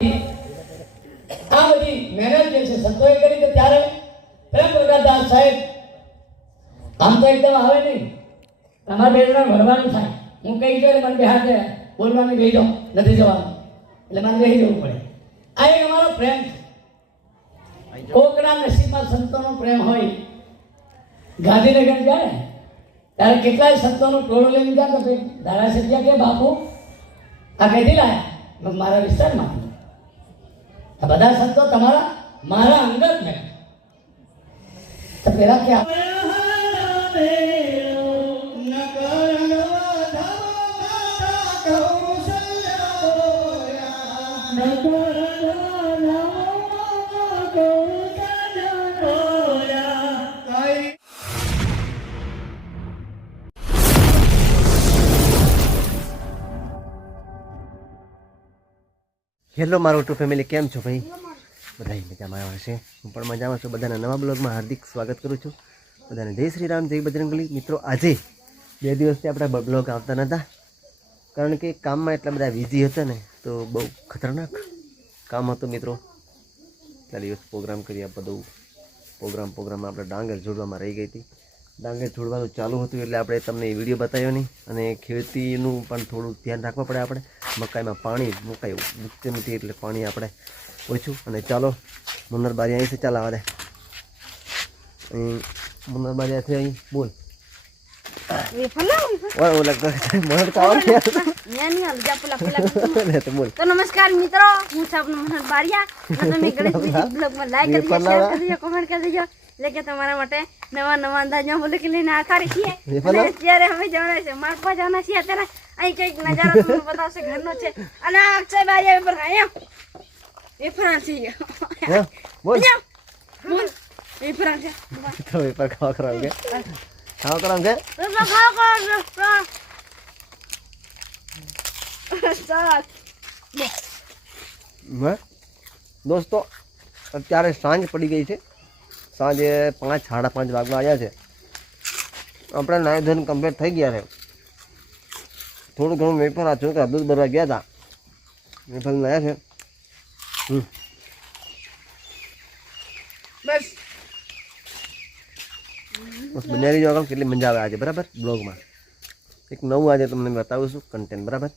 આ બધી મહેનત જે છે સંતોએ કરી કે ત્યારે પ્રેમ પ્રકાશદાસ સાહેબ આમ તો એકદમ આવે નહીં, તમારે બે જણા ભરવાનું થાય. હું કઈ જો મને બે હાથે બોલવાનું બેસી જાઉં, નથી જવાનું એટલે મને બેસી જવું પડે. આ એક અમારો પ્રેમ છે. કોકના નસીબમાં સંતોનો પ્રેમ હોય. ગાંધીનગર જાય ત્યારે કેટલાય સંતોનું ટોળું લઈને ગયા તો ભાઈ ધારાસભ્ય કે બાપુ આ કઈથી લાયા? મારા વિસ્તારમાંથી. આ બધા સંતો તમારા મારા અંગત ને તો પેલા કે હેલો મારું ટુ ફેમિલી, કેમ છો ભાઈ? બધા મજામાં આવ્યા છે. હું પણ મજામાં છું. બધાના નવા બ્લોગમાં હાર્દિક સ્વાગત કરું છું. બધાને જય શ્રી રામ, જય બજરંગબલી. મિત્રો આજે 2 દિવસથી આપણા બ્લોગ આવતા નહોતા, કારણ કે કામમાં એટલા બધા બિઝી હતા ને, તો બહુ ખતરનાક કામ હતું મિત્રો. એટલા દિવસ પ્રોગ્રામ કર્યા, બધું પ્રોગ્રામમાં આપણે ડાંગર જોડવામાં રહી ગઈ હતી. ડાંગર જોડવાનું ચાલુ હતું એટલે આપણે તમને વિડીયો બતાવ્યો નહીં. અને ખેતીનું પણ થોડું ધ્યાન રાખવા પડે આપણે. મકાઈમાં પાણી મકાઈ મૂકતી એટલે પાણી આપણે ઓછું. અને ચાલો મુન્નર બારી અહીં છે, ચાલ આવે અહીં મુન્નર બારી છે અહીં બોલ. તો નમસ્કાર મિત્રો, હું છું આપનો મનોહર બારિયા. તમે ગણેશ બ્લોગમાં લાઈક કરી દેજો, શેર કરી દેજો, કમેન્ટ કરી દેજો. એટલે કે તમારા માટે નવા અંદાજમાં બોલે કે લઈને આવતા રહીએ. અત્યારે અમે જવાના છે માર્કવા જવાના છીએ. અત્યારે અહીં કઈક નજારો તમને બતાવશે ઘરનો છે. અને આ અક્ષય બારિયા પર અહીંયા એ ફરાંસી બોલ બોલ એ ફરાંસી તો એ પર ખાવા કરાવગે ખાવા કરાવગે દોસ્તો અત્યારે સાંજ પડી ગઈ છે. સાંજે 5 સાડા 5 વાગવા આવ્યા છે. આપણે નાય ધોઈને કમ્પ્લીટ થઈ ગયા છે. થોડું ઘણું વેફર આ છોકરા દૂધ ભરવા ગયા હતા, વેફર લાયા છે. બસ બન્યા રહીજો આગળ, કેટલી મજા આવે આજે. બરાબર, બ્લોગમાં એક નવું આજે તમને બતાવું છું કન્ટેન્ટ. બરાબર,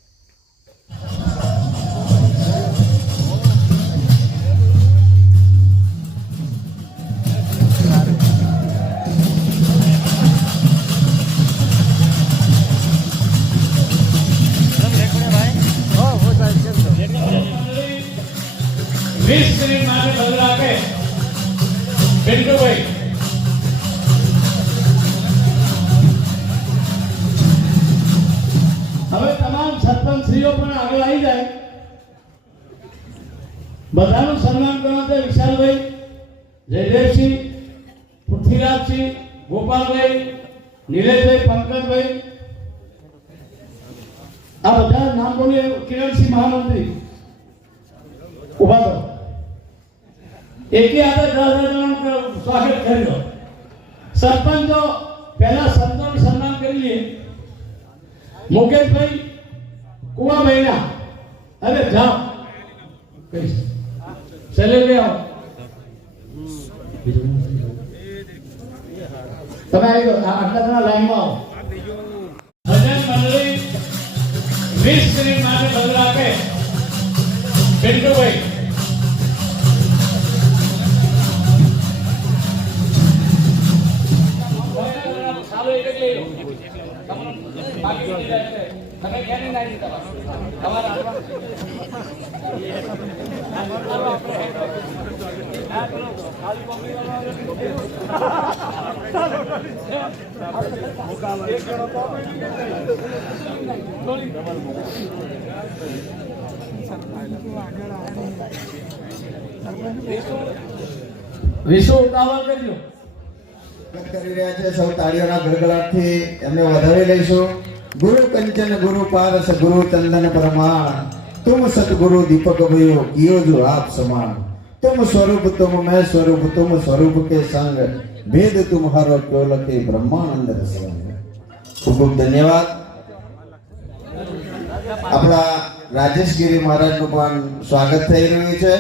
હવે તમામ સરપંચશ્રીઓ પણ આગળ આવી જાય. બધાનું સન્માન કરવા છે. વિશાલભાઈ, જયદેવસિંહ, પૃથ્વીરાજસિંહ, ગોપાલભાઈ, નિલેશભાઈ, પંકજભાઈ, આ બધા નામ બોલીએ. કિરણસિંહ મહામંત્રી ઉભા થો. એકે હાથે 10,000 જણાનું સ્વાગત કર્યો. સરપંચો પહેલા સંતોનું સન્માન કરી લઈએ. મુકેશભાઈ કુવા મહિના, અરે જાઓ સેલેબ્રે આવો. તમે આવી ગયો આટલા જણા લાઈનમાં આવો. ભજન મંડળી 20 મિનિટ માટે બદલ આપે. પિન્ટુભાઈ સારું એક જ લઈ લો. તમે ક્યાં નહીં તમારા વિશ્વ ઉતાવળ કરજો. કરી રહ્યા છે સૌ તાળીઓના ગડગડાટથી એમને વધાવી લઈશું. ગુરુ કંચન ગુરુ પારસ ગુરુ ચંદન પ્રમાણ, तुम सतगुरु दीपक भयो कियो जो आप समान, तुम स्वरूप तुम मैं स्वरूप तुम स्वरूप के संग, भेद तुम्हारो क्यों लखे ब्रह्मानंद रसंग. खूब खूब धन्यवाद. આપણા રાજેશગીરી મહારાજનું પણ સ્વાગત થઈ રહ્યું છે.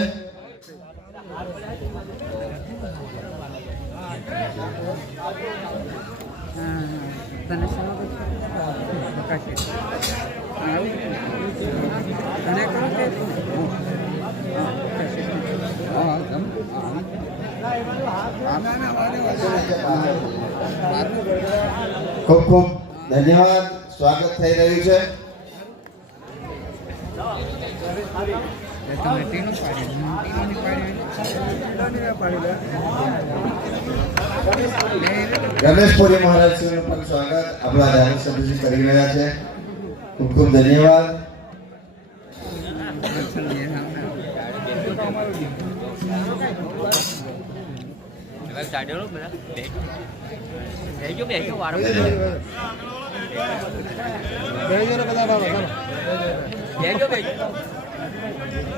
ખૂબ ખૂબ ધન્યવાદ. સ્વાગત થઈ રહ્યું છે. રમેશપુરી મહારાજ શ્રીનું પણ સ્વાગત આપણા ધારાસભ્યશ્રી કરી રહ્યા છે. ખૂબ ખૂબ ધન્યવાદ.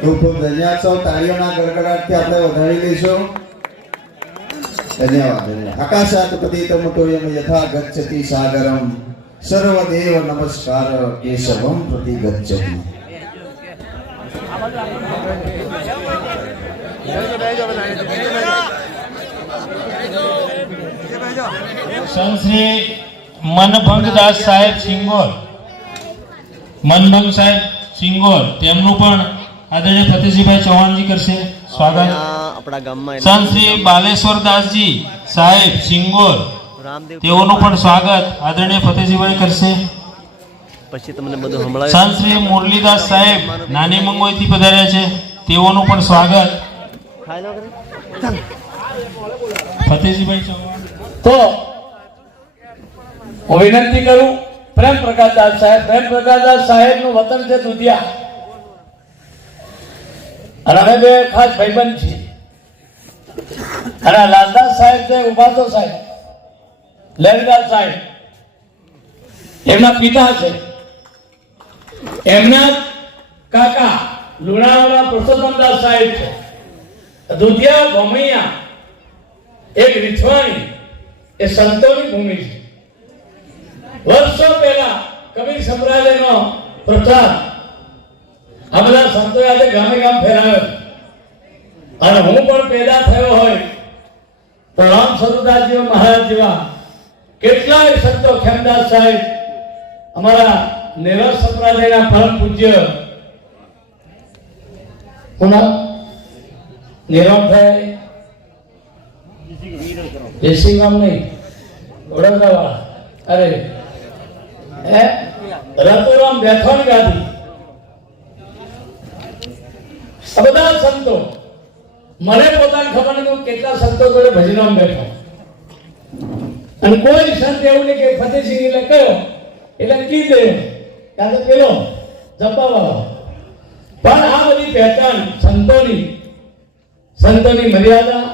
ખૂબ ખૂબ ધન્યવાદ. સૌ તાળીઓના ગડગડાટથી આપણે વધાવી લઈશું. ધન્યવાદ ધન્યવાદ. આકાશાત પતિતમ તોયમ યથા ગચ્છતિ સાગરમ સર્વદેવ નમસ્કાર કેશવમ પ્રતિ ગચ્છતિ. સંત શ્રી મનભંગદાસ સાહેબ સિંગોર, મનભંગ સાહેબ સિંગોર, તેમનું પણ આદરણીય ફતેહસિંહભાઈ ચૌહાણજી કરશે સ્વાગત. આપણા ગામમાં સંત શ્રી બાલેશ્વરદાસજી સાહેબ સિંગોર, રામદેવ તેઓનું પણ સ્વાગત આદરણીય ફતેહસિંહભાઈ કરશે. પછી તમને બધું સંભળાય. સંત શ્રી મુરલીદાસ સાહેબ નાની મંગોઈથી પધાર્યા છે, તેઓનું પણ સ્વાગત ખાઈ લો કરે. ફતેહસિંહભાઈ ચૌહાણ. તો હું વિનંતી કરું, પ્રેમ પ્રકાશદાસ સાહેબ. પ્રેમ પ્રકાશદાસ સાહેબનું વતન છે દુધિયા, અને અમે બે ખાસ ભાઈબંધ છીએ. અને લાલદાસ સાહેબ છે ઉપાધો સાહેબ, લહેરદાસ સાહેબ એમના પિતા છે. એમના કાકા લુણાવાડા પુરુષોત્તમદાસ સાહેબ છે. દુધિયા ભમૈયા એક રીછવાણી એ સંતોની ભૂમિ છે. વર્ષો પહેલા કબીર સંપ્રદાયનો પ્રચાર આ બધા સંતોએ આજે ગામે ગામ ફેરાયો. અને હું પણ પેદા થયો હોય તો રામ સ્વરૂપદાસજી મહારાજ જેવા કેટલાય સંતો, ખેમદાસ સાહેબ, અમારા નેવા સંપ્રદાયના પરમ પૂજ્ય કોના નિરમભાઈ દેશી ગામ નહીં, વડોદરાવાળા, અરે હે રતુરામ બેઠોણ ગાદી, આ બધા સંતો, મને પોતાને ખબર નથી કેટલા સંતો જોડે ભજનમાં બેઠો. અને કોઈ સંત એવું નહીં કે ફતેહસિંહ એટલે કયો એટલે કીધે કાં તો પેલો જપાવાળો. પણ આ બધી પહેચાન સંતોની મર્યાદા,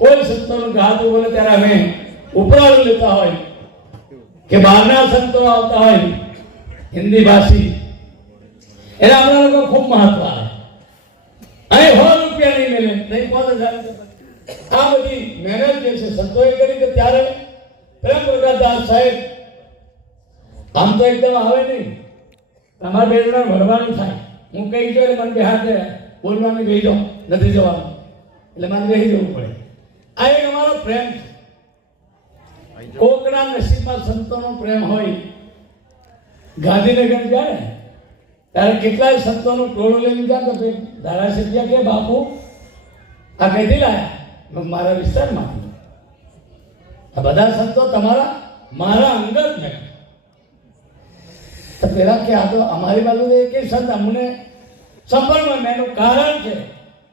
કોઈ સંતોનું ગાતું બોલે ત્યારે અમે ઉપરાળું લેતા હોય કે બહારના સંતો આવતા હોય હિન્દી ભાષી, એના આપણા લોકો ખૂબ મહત્વ આવે. અહીં 100 રૂપિયા નહીં મળે, નહીં 5000. આ બધી મહેનત જે છે સંતોએ કરી કે ત્યારે પ્રેમ પ્રકાશદાસ સાહેબ આમ તો એકદમ આવે નહીં, તમારે બે જણા ભરવાનું થાય. હું કઈ જો એટલે મને બે હાથે બોલવાની બેસી જાઉં, નથી જવાનું એટલે મારે બેસી જવું પડે. આ એક અમારો પ્રેમ છે. કોકના નસીબમાં સંતોનો પ્રેમ હોય. ગાંધીનગર જાય ત્યારે કેટલાય સંતોનું ટોળું લઈને ગયા તો ધારાસભ્ય કે બાપુ આ કઈથી લાયા? મારા વિસ્તારમાંથી. આ બધા સંતો તમારા મારા અંગત મેં. તો પેલા કે આ તો અમારી બાજુ એક સંત અમને સંપર્કમાં મેં એનું કારણ છે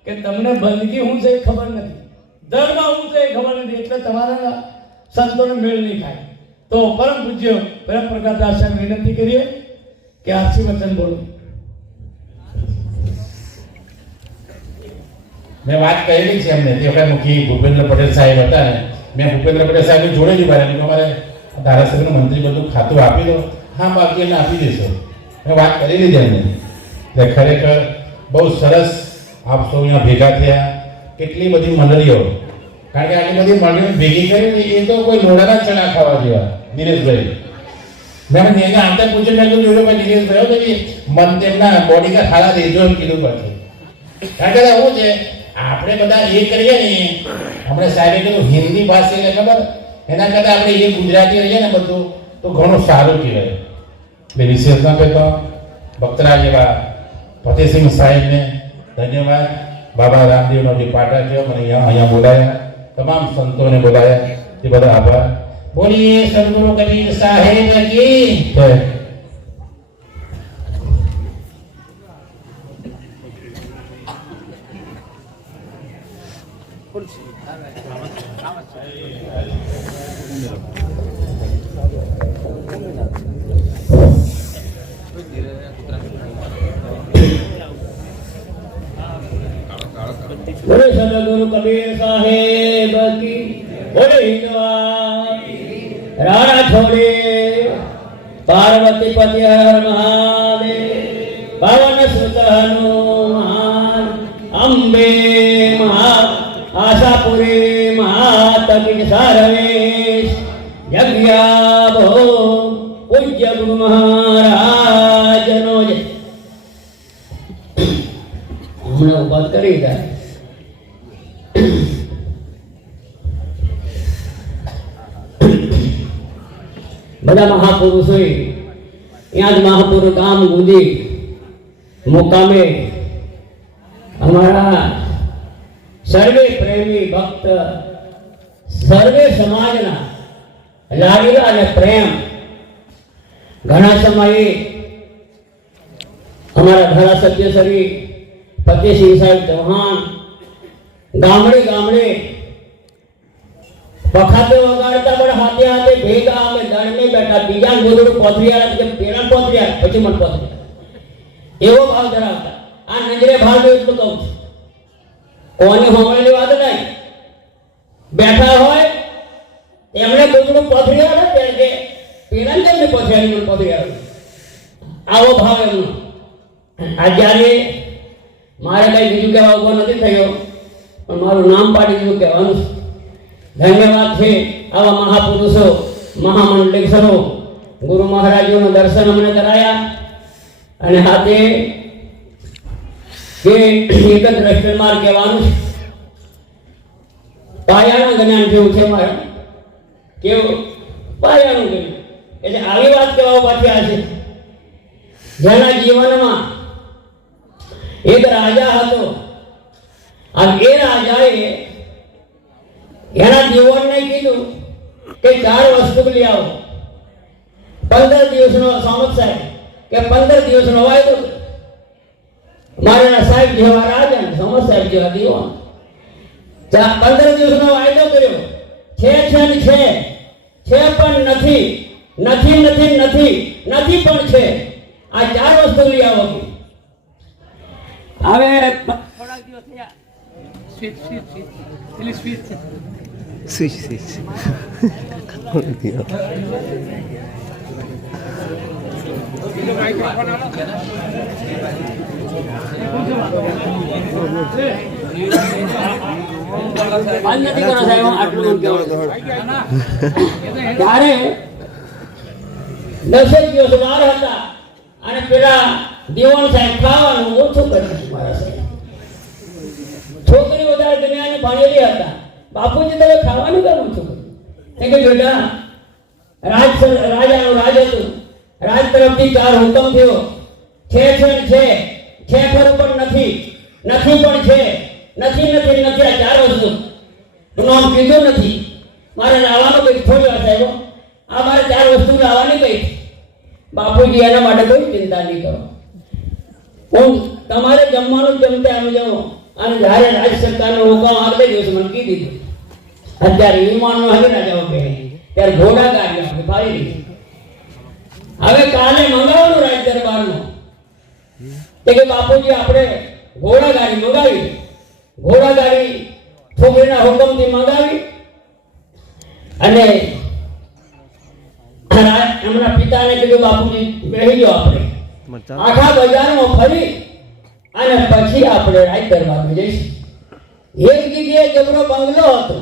કે તમને બંદગી શું છે એ ખબર નથી, ધર્મ શું છે એ ખબર નથી, એટલે તમારા સંતોને મેળ નહીં થાય. તો પરમ પૂજ્ય પ્રેમ પ્રકાશદાસ સાહેબ વિનંતી કરીએ કે આશીર્વચન બોલો. મેં વાત કરેલી છે એમને તે વખતે મુખી ભૂપેન્દ્ર પટેલ સાહેબ હતા ને, મેં ભૂપેન્દ્ર પટેલ સાહેબની જોડે જ ઉભા રહ્યા. અમારે ધારાસભ્યનું મંત્રી બધું ખાતું આપી દો, હા બાકી એને આપી દેશો. મેં વાત કરેલી છે એમને. એટલે ખરેખર બહુ સરસ આપ સૌ અહીંયા ભેગા થયા. કેટલી બધી મંડળીઓ, કારણ કે આટલી બધી મંડળીઓ ભેગી કરી એ તો કોઈ લોડાના ચણા ખાવા જેવા દિનેશભાઈ. મેં એને આવતા પૂછ્યું મેં જોયું ભાઈ દિનેશ થયો તો મન તેમના બોડીગાર્ડ ખાલા દેજો એમ કીધું પછી. કારણ કે શું છે આપણે બધા એ કરીએ ને આપણે સાહેબે કીધું હિન્દી ભાષા એટલે ખબર એના કરતાં આપણે એ ગુજરાતી રહીએ ને બધું તો ઘણું સારું કહેવાય. એટલે વિશેષના પે તો બક્તરા જેવા ફતેહસિંહ સાહેબને ધન્યવાદ. બાબા રામદેવનો જે પાટા છે મને અહીંયા બોલાયા, તમામ સંતોને બોલાયા, એ બધા આભાર. બોલીએ સદગુરુ કબીર સાહેબ કી જય. બોલે સદગુરુ કબીર સાહેબ કી. બોલે હિન્દવાદ રાણા છોડે પાર્વતી પતિ હર મહાદેવ. પવન સુત હનુમાન અંબે મહા આશાપુરી મહાતકી સર્વેશ જગ્યા ભો પૂજ્ય ગુરુ મહારાજનો જય. હમણાં ઉભા કરી જાય. બધા મહાપુરુષોએ ત્યાં જ મહાપુરુષ કામ ગુંદી મુકામે અમારા સર્વે પ્રેમી ભક્ત સર્વે સમાજના લાગેલા અને પ્રેમ ઘણા સમયે અમારા ધારાસભ્ય શ્રી ફતેહસિંહ સાહેબ ચૌહાણ ગામડે ગામડે વખાતે વગાડતા પણ હાથે હાથે ભેગા અમે દળને બેઠા. બીજા ગોદડું પોથરિયા કે પેલા પોથરિયા પછી મન પોથરિયા એવો ભાવ ધરાવતા. આ નજરે ભાવ એટલું કહું છું, કોની હોમળેલી વાત નહીં. બેઠા હોય એમણે ગોદડું પોથરિયા ને કે પેલા કેમને પોથરિયા મને પોથરિયા, આવો ભાવ એમનો. આ જ્યારે મારે કઈ બીજું કહેવા ઉભો નથી થયો પણ મારું નામ પાડી દીધું કહેવાનું. ધન્યવાદ છે આવા મહાપુરુષો મહામંડલેશ્વરો ગુરુ મહારાજોનું દર્શન અમને કરાયા. અને હાથે કે એક જ દ્રષ્ટિ માર્ગ કહેવાનું છે. પાયાનું જ્ઞાન જેવું છે મારે, કેવું પાયાનું જ્ઞાન. એટલે આવી વાત કહેવા પાછી આ છે. જેના જીવનમાં એક રાજા હતો. આ એ રાજાએ એના જીવનને કીધું કે 4 વસ્તુ લઈ આવો. 15 દિવસનો સામત સાહેબ કે 15 દિવસનો વાયદો. મારા સાહેબ જેવા રાજા ને સામત સાહેબ જેવા દીવાન 15 દિવસનો વાયદો કર્યો. છે ને છે પણ નથી, નથી નથી નથી નથી પણ છે. આ 4 વસ્તુ લઈ આવો. હવે થોડાક દિવસ થયા સ્વીચ ત્યારે 10 દિવસ વાર હતા અને પેલા દેવાન સાહેબ ખાવાનું ઓછું કર્યું. મારા સાહેબ છોકરી વધારે દુનિયાને ભણેલી હતા. બાપુજી તમે ખાવાનું કેમ ઓછું કર્યું? કે બેટા રાજાનું રાજ હતું. રાજ તરફથી 4 હુકમ થયો. છે ખરું પણ નથી, નથી પણ છે, નથી નથી નથી. આ 4 વસ્તુ નામ કીધું નથી. મારે લાવવાનું કઈ થોડું સાહેબ, આ મારે 4 વસ્તુ લાવવાની કઈ. બાપુજી એના માટે કોઈ ચિંતા નહીં કરો, હું તમારે જમવાનું જમતે આમ જાઉં. અને જ્યારે રાજ્ય સરકારનો હુકમ આગલે દિવસે મને કીધી દીધું. અત્યારે વિમાનનો હવે ના જાવ કે ત્યારે ઘોડા ગાડી આપણે ફાવી દીધી. હવે કાલે મંગાવવાનું રાજ દરબારનો કે બાપુજી આપણે ઘોડા ગાડી મંગાવી. ઘોડા ગાડી છોકરીના હુકમથી મંગાવી અને એમના પિતાને કીધું બાપુજી બેસી જાઓ, આપણે આખા બજારમાં ફરી અને પછી આપણે રાજ દરબારમાં જઈશું. એક જગ્યાએ જબરો બંગલો હતો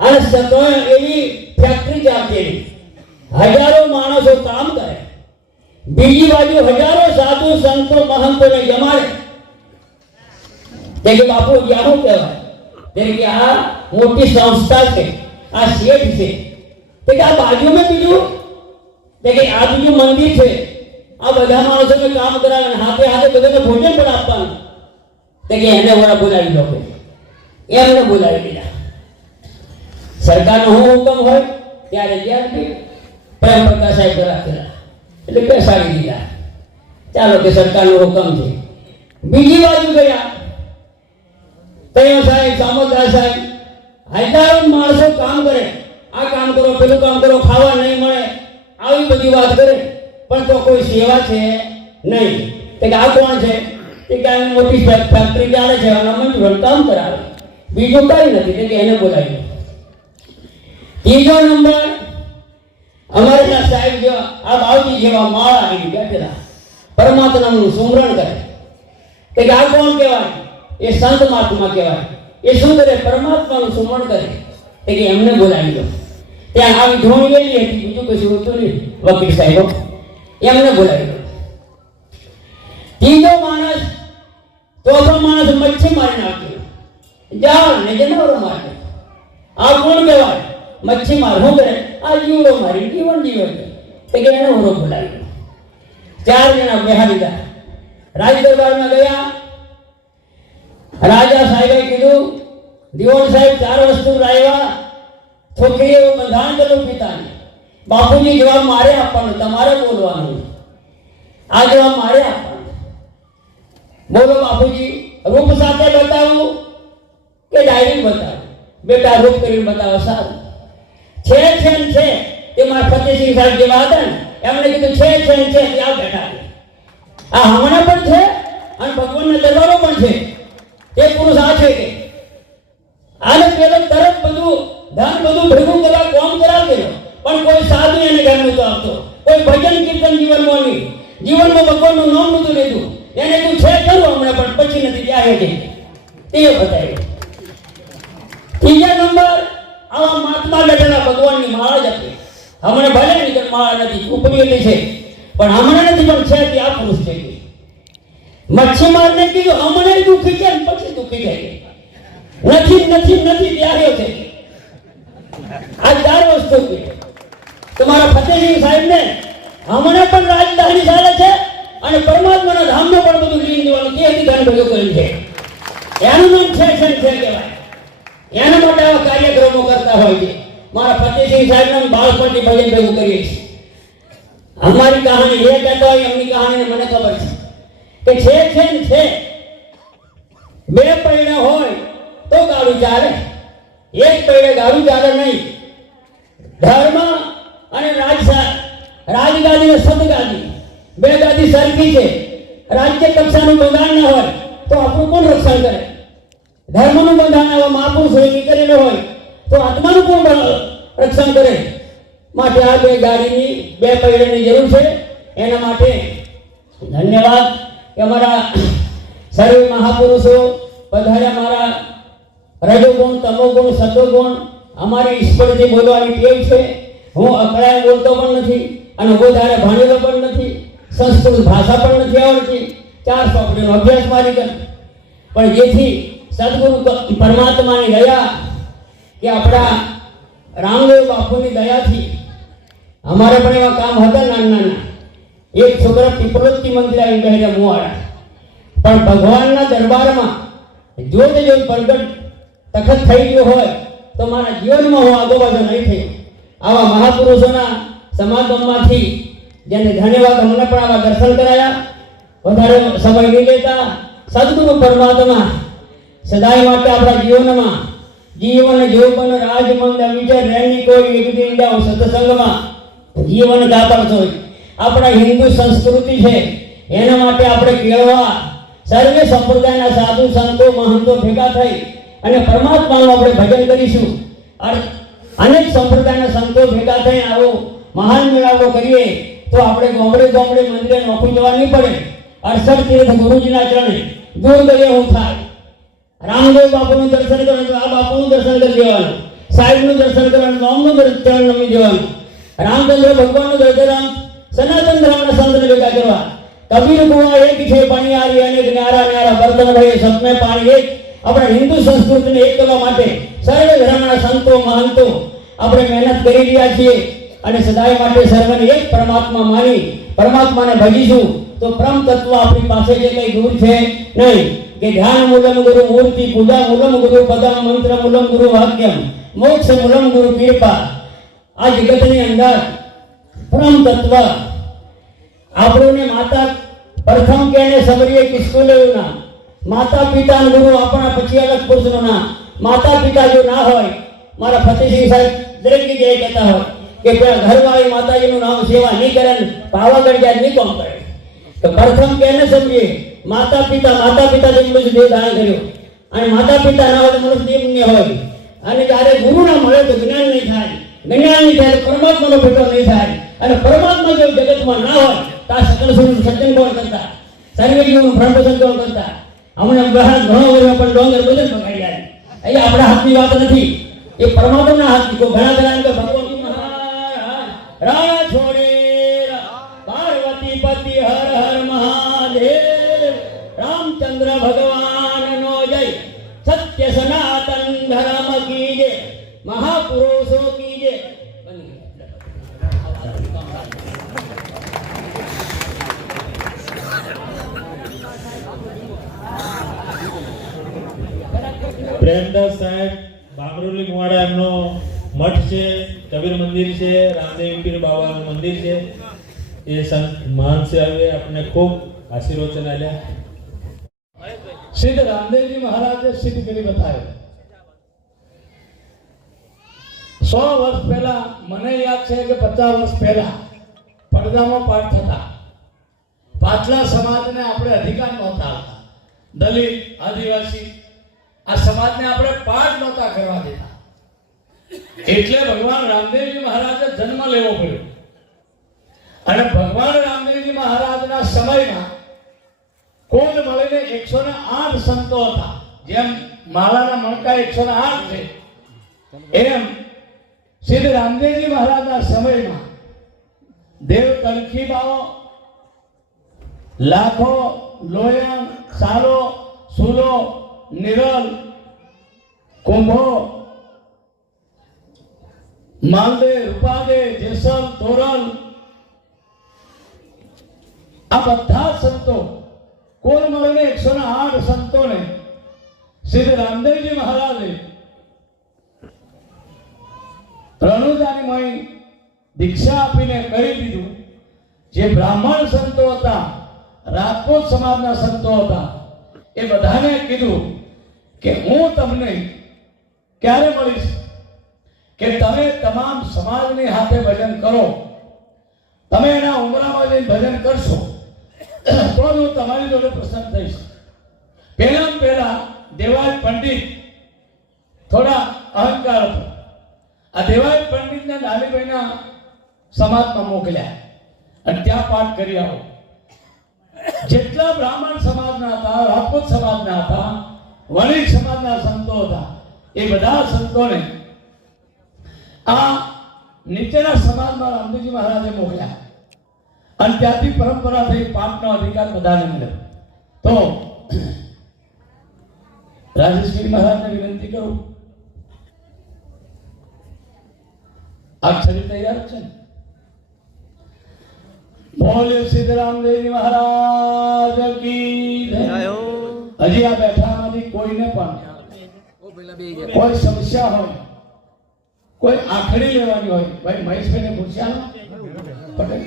અને સતો એવી ફેક્ટરી ચાલતી હતી. હજારો માણસો કામ કરે, બીજી બાજુ હજારો સાધુ સંતો મહંતોને જમાડે. તે કે બાપુ જ્યાં શું કહેવાય? તે કે આ મોટી સંસ્થા છે, આ શેઠ છે. તે કે આ બાજુમાં બીજું, તે કે આ બીજું મંદિર છે, આ બધા માણસોને કામ કરાવે અને હાથે હાથે બધાને ભોજન પણ આપવાનું. તે કે એને વડા બોલાવી લો. એમને બોલાવી દીધા. સરકારનો હું હુકમ હોય ત્યારે જ્યાં પ્રેમ પ્રકાશ સાહેબ રાખેલા એટલે બેસાડી દીધા. ચાલો કે સરકારનો હુકમ છે. બીજી બાજુ ગયા તૈયાર સાહેબ, સામોદરા સાહેબ, હજારો માણસો કામ કરે, આ કામ કરો, પેલું કામ કરો, ખાવા નહીં મળે, આવી બધી વાત કરે, પણ તો કોઈ સેવા છે નહીં. કે આ કોણ છે? કે આ મોટી ફેક્ટરી ચાલે છે, આના મંજૂર કામ કરાવે, બીજું કઈ નથી. કે એને બોલાવી. ત્રીજો નંબર અમારે ત્યાં સાહેબ જેવા, આ બાવજી જેવા માળા આવી બેઠેલા પરમાત્માનું સુમરણ કરે. કે આ કોણ કહેવાય? એ સંત મહાત્મા કહેવાય. એ શું કરે? પરમાત્માનું સુમરણ કરે. કે એમને બોલાવી લો. ત્યાં આવી ધોણી વેલી હતી, બીજું કશું હતું નહીં. વકીલ સાહેબ એમને બોલાવી લો. ત્રીજો માણસ, ચોથો માણસ મચ્છી મારી નાખ્યો, જાળ ને જનાવરો મારે. આ કોણ કહેવાય? મચ્છીમાર. શું કરે? આ જીવડો મારી જીવન જીવે છે. કે એને ઓરો બોલાવી લો. 4 જણા બેહાડી દીધા. રાજ દરબારમાં ગયા. રાજા સાહેબે કીધું, દિવાણ સાહેબ 4 વસ્તુ લાવ્યા. છોકરીએ બંધાણ કર્યું પિતાને. બાપુજી જવાબ મારે આપવાનો, તમારે બોલવાનું. આ જવાબ મારે આપવાનો. બોલો બાપુજી, રૂપ સાથે બતાવું કે ડાયરી બતાવું? બેટા રૂપ કરીને બતાવો. સારું. છે તે મારા ફતેહસિંહ સાહેબ જેવા હતા ને, એમણે કીધું છે ત્યાં બેઠા. આ હમણાં પણ છે અને ભગવાનના દરબારો પણ છે. એ પુરુષ આ છે કે આને પેલો તરત બધું ધન બધું ભેગું કરવા કામ કરાવી દેલો, પણ કોઈ સાધુ એને ઘર નહોતો આપતો, કોઈ ભજન કીર્તન જીવનમાં નહીં, જીવનમાં ભગવાનનું નામ નહોતું લીધું. એને તું છે ખરું હમણાં, પણ પછી નથી ત્યારે તે બતાવ્યું. ત્રીજા નંબર આવા મહાત્મા બેઠેલા ભગવાનની માળા જ હતી. હમણાં ભલે નહીં માળા નથી, ઉપરી છે, પણ હમણાં નથી, પણ છે તે આ પુરુષ છે. મચ્છીમારને કીધું હમણાં દુઃખી છે, પછી દુઃખી થઈ નથી ત્યારે છે. આ 4 વસ્તુ છે. તમારા ફતેહસિંહ સાહેબને હમણાં પણ રાજધાની ચાલે છે અને પરમાત્માના ધામમાં પણ બધું લીન દેવાનું તેથી ધન ભેગું કર્યું છે. એનું નામ છે કહેવાય. એના માટે આવા કાર્યક્રમો કરતા હોય છે. મારા ફતેહસિંહ સાહેબને બાળપણથી ભજન ભેગું કરીએ છીએ. અમારી કહાની એ કહેતા હોય, એમની કહાનીને મને ખબર છે કે છે 2 પૈડા હોય તો ગાડું ચાલે, 1 પૈડે ગાડું ચાલે નહીં. ધર્મ અને રાજગાદી ને સદગાદી 2 ગાદી સરખી છે. રાજ્ય કક્ષાનું બંધારણ ન હોય તો આપણું કોણ રક્ષણ કરે? ધર્મનું બંધારણ આવા મહાપુરુષોએ નીકળેલો હોય તો આત્માનું કોણ રક્ષણ કરે? માટે આ 2 ગાડીની 2 પૈડાની જરૂર છે. એના માટે ધન્યવાદ કે અમારા સર્વે મહાપુરુષો પધાર્યા. મારા રજોગુણ, તમોગુણ, સતોગુણ અમારી ઈશ્વરથી બોલવાની ટેવ છે. હું અકળાય બોલતો પણ નથી અને વધારે ભણેલો પણ નથી, સંસ્કૃત ભાષા પણ નથી આવડતી, 4 ચોપડીનો અભ્યાસ મારી કરી. પણ જેથી સદગુરુ પરમાત્માની દયા કે આપણા રામદેવ બાપુની દયાથી અમારે પણ એવા કામ હતા નાના. એક છોકરા પીપળોદથી મંદિર આવી ગયા મુવાડા, પણ ભગવાનના દરબારમાં જોત પ્રગટ તખત થઈ ગયો હોય તો મારા જીવનમાં હું આગોબાજુ નહીં થયો. આવા મહાપુરુષોના સમાગમમાંથી જેને ધન્યવાદ. અમને પણ આવા દર્શન કરાયા. વધારે સમય નહીં લેતા. સદગુરુ પરમાત્મા સદાય માટે આપણા જીવનમાં જીવન જોપન રાજમંદ વિજય રહેની કોઈ એક દિન જાઓ સત્સંગમાં જીવન કાપડશો. આપણા હિન્દુ સંસ્કૃતિ છે એના માટે આપણે કેળવા સર્વે સંપ્રદાયના સાધુ સંતો મહંતો ભેગા થઈ અને પરમાત્માનું આપણે ભજન કરીશું. અનેક સંપ્રદાયના સંતો ભેગા થઈ આવો મહાન મેળાવો કરીએ તો આપણે ગામડે મંદિરે નોકરી જવા નહીં પડે. 68 તીર્થ ગુરુજીના ચરણે દૂર ગયે હું થાય. રામદેવ બાપુનું દર્શન કરવાનું, આ બાપુનું દર્શન કરી દેવાનું, સાહેબનું દર્શન કરવાનું, રામનું ચરણ નમી દેવાનું. રામચંદ્ર ભગવાનનું દર્શન સનાતન ધર્મના સંતને ભેગા કરવા. કબીર કુવા એક છે પણિયારી અનેક ન્યારા ન્યારા બર્તન ભય સતમે પાણી એક. આપણા હિન્દુ સંસ્કૃતિને એક કરવા માટે સર્વ ધર્મના સંતો મહંતો આપણે મહેનત કરી રહ્યા છીએ અને સદાય માટે સર્વને એક પરમાત્મા માની પરમાત્માને ભજીશું તો પરમ તત્વ આપણી પાસે જે કઈ દૂર છે નહીં. કે ધ્યાન મૂલમ ગુરુ મૂર્તિ પૂજા મૂલમ ગુરુ પદમ મંત્ર મૂલમ ગુરુ વાક્યમ મોક્ષ મૂલમ ગુરુ કૃપા. આ જગતની અંદર પરમ તત્વ આપણને માતા પ્રથમ કેને સબરીએ કિસકો લેવું નામ. માતા પિતા ગુરુ આપણા પછી અલગ પુરુષનું નામ. માતા પિતા જો ના હોય, મારા ફતેહસિંહ સાહેબ દરેક જગ્યાએ કહેતા હોય કે પેલા ઘરવાળી માતાજીનું નામ સેવા નહીં કરે ને પાવાગઢ જાય નહીં કોમ કરે. તો પ્રથમ કેને સમજીએ માતા પિતા જેમ બધું દેહ ધારણ કર્યો અને માતા પિતા ના હોય તો મનુષ્ય નિમ્ન હોય. અને જ્યારે ગુરુ ના મળે તો જ્ઞાન નહીં થાય, જ્ઞાન નહીં થાય પરમાત્માનો ભેટો નહીં થાય. અને પરમાત્મા જો જગતમાં ના હોય તો આ સકલ સુરનું સજ્જન કોણ કરતા, સર્વજીવનું ભ્રમભજન કોણ કરતા. હમણાં ઘણો વર્ષ પણ ડોંગર બધું પકડી જાય. અહીંયા આપણા હાથની વાત નથી, એ પરમાત્માના હાથની. કોઈ ઘણા કે ભગવાન રાણા છોડે પાર્વતી પતિ હર હર મહાદેવ. રામચંદ્ર ભગવાન નો જય. સત્ય સનાતન ધર્મ કી જય. મહાપુરુષો કી જય. પ્રેમદાસ સાહેબ બામરોલી કુવાડા એમનો મઠ છે, કબીર મંદિર છે, રામદેવ પીર બાબાનું મંદિર છે. એ સંત મહાન છે, હવે આપણે ખૂબ આશીર્વચન આલ્યા. સિદ્ધ રામદેવજી મહારાજે સિદ્ધ કરી બતાવ્યો. 100 વર્ષ પહેલા મને યાદ છે કે 50 વર્ષ પહેલા પડદામાં પાઠ થતા. પાછલા સમાજને આપણે અધિકાર નહોતા આપતા. દલિત, આદિવાસી આ સમાજને આપણે પાઠ નહોતા કરવા દેતા. એટલે ભગવાન રામદેવજી મહારાજે જન્મ લેવો પડ્યો. અને ભગવાન રામદેવજી મહારાજના સમયમાં કુલ મળીને 108 સંતો હતા. જેમ માળાના મણકા 108 છે, એમ સિદ્ધ રામદેવજી મહારાજના સમયમાં દેવ કલખી બાવો, લાખો, લોયણ, સાલો, સુલો, નિરલ, કુંભો, માલદે, રૂપાદે, જેસલ, તોરલ, આ બધા સંતો કુલ મળીને 108 સંતોને સિદ્ધ રામદેવજી મહારાજે રણુજાની મય દીક્ષા આપીને કહી દીધું. જે બ્રાહ્મણ સંતો હતા, રાજપૂત સમાજના સંતો હતા, એ બધાને કીધું કે હું તમને ક્યારે મળીશ કે તમે તમામ સમાજની હાથે ભજન કરો. તમે એના ઉમરામાં જઈને ભજન કરશો તો હું તમારી જોડે પ્રસન્ન થઈશ. પહેલા દેવાય પંડિત થોડા અહંકાર હતો. આ દેવાય પંડિતને ડાલીભાઈના સમાજમાં મોકલ્યા અને ત્યાં પાઠ કરી આવો. જેટલા બ્રાહ્મણ સમાજના હતા, રાજપૂત સમાજના હતા, વણિક સમાજના સંતો હતા, એ બધા સંતોને આ નીચેના સમાજમાં રામદેવજી મહારાજે મોકલ્યા અને ત્યાંથી પરંપરા થઈ પાઠનો અધિકાર બધાને મળ્યો. તો રાજેશગીરી મહારાજને વિનંતી કરું, આપ છરી તૈયાર છે ને? બોલ્યો સિદ્ધ રામદેવજી મહારાજ કી જય. હજી આ બેઠામાંથી કોઈને પણ કોઈ સમસ્યા હોય, કોઈ આખડી લેવાની હોય, ભાઈ મહેશભાઈને પૂછ્યા પટેલ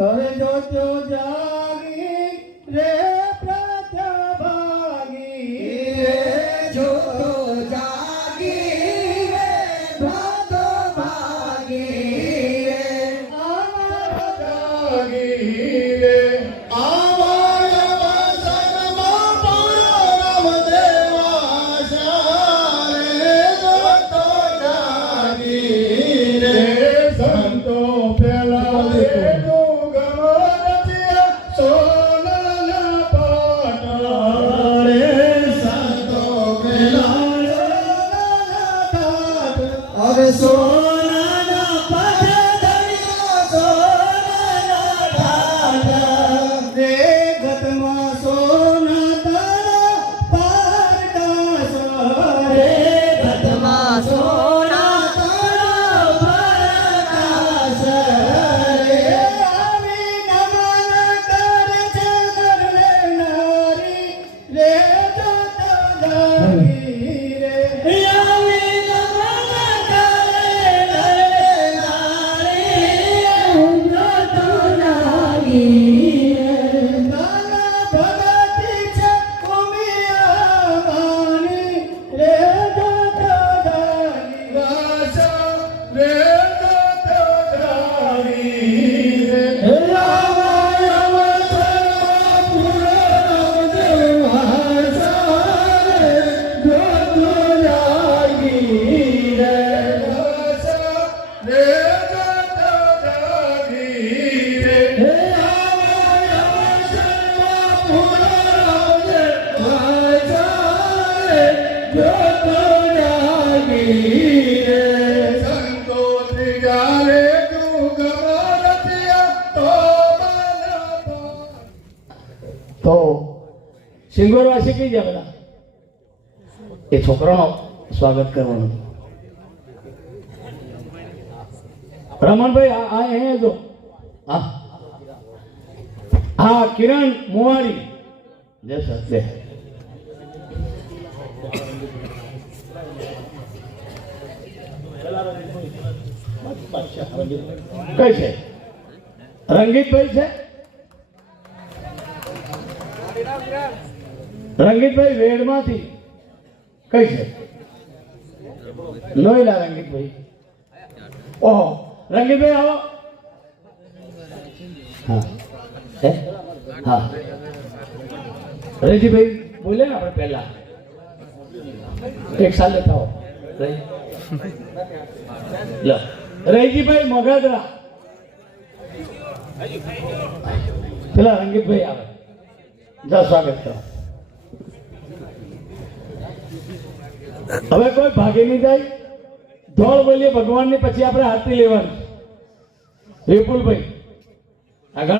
હવે જોજો જાગી રે પ્રતિભાગી રે, જોજો જાગી રે પ્રતિભાગી રે, આવા જાગી રે આવા વસનમાં રે જોતો જાગી રે હે આવા શર્મા પુરાવે વાજા જોતો જાગી રે સંતો ત્રિગારે જુગ મારતિયા તો સિંગોરવા શીખી ગયા બધા એ છોકરાનો સ્વાગત કરવાનું રમણભાઈ આ અહીંયા જો હા હા કિરણ મુવારી જે સર બે કઈ છે રંગીતભાઈ છે રંગીતભાઈ વેડમાંથી કઈ છે નોયલા રંગીતભાઈ ઓહો રંગીતભાઈ આવો હા હે હા રેજીભાઈ બોલે ને આપણે પહેલા એક સાલ લેતા હો લો રેજીભાઈ મગદરા પેલા રંગીતભાઈ આવે જા સ્વાગત કરો હવે કોઈ ભાગી નહીં જાય ધોળ બોલીએ ભગવાનની પછી આપણે આરતી લેવાની વિપુલભાઈ આગળ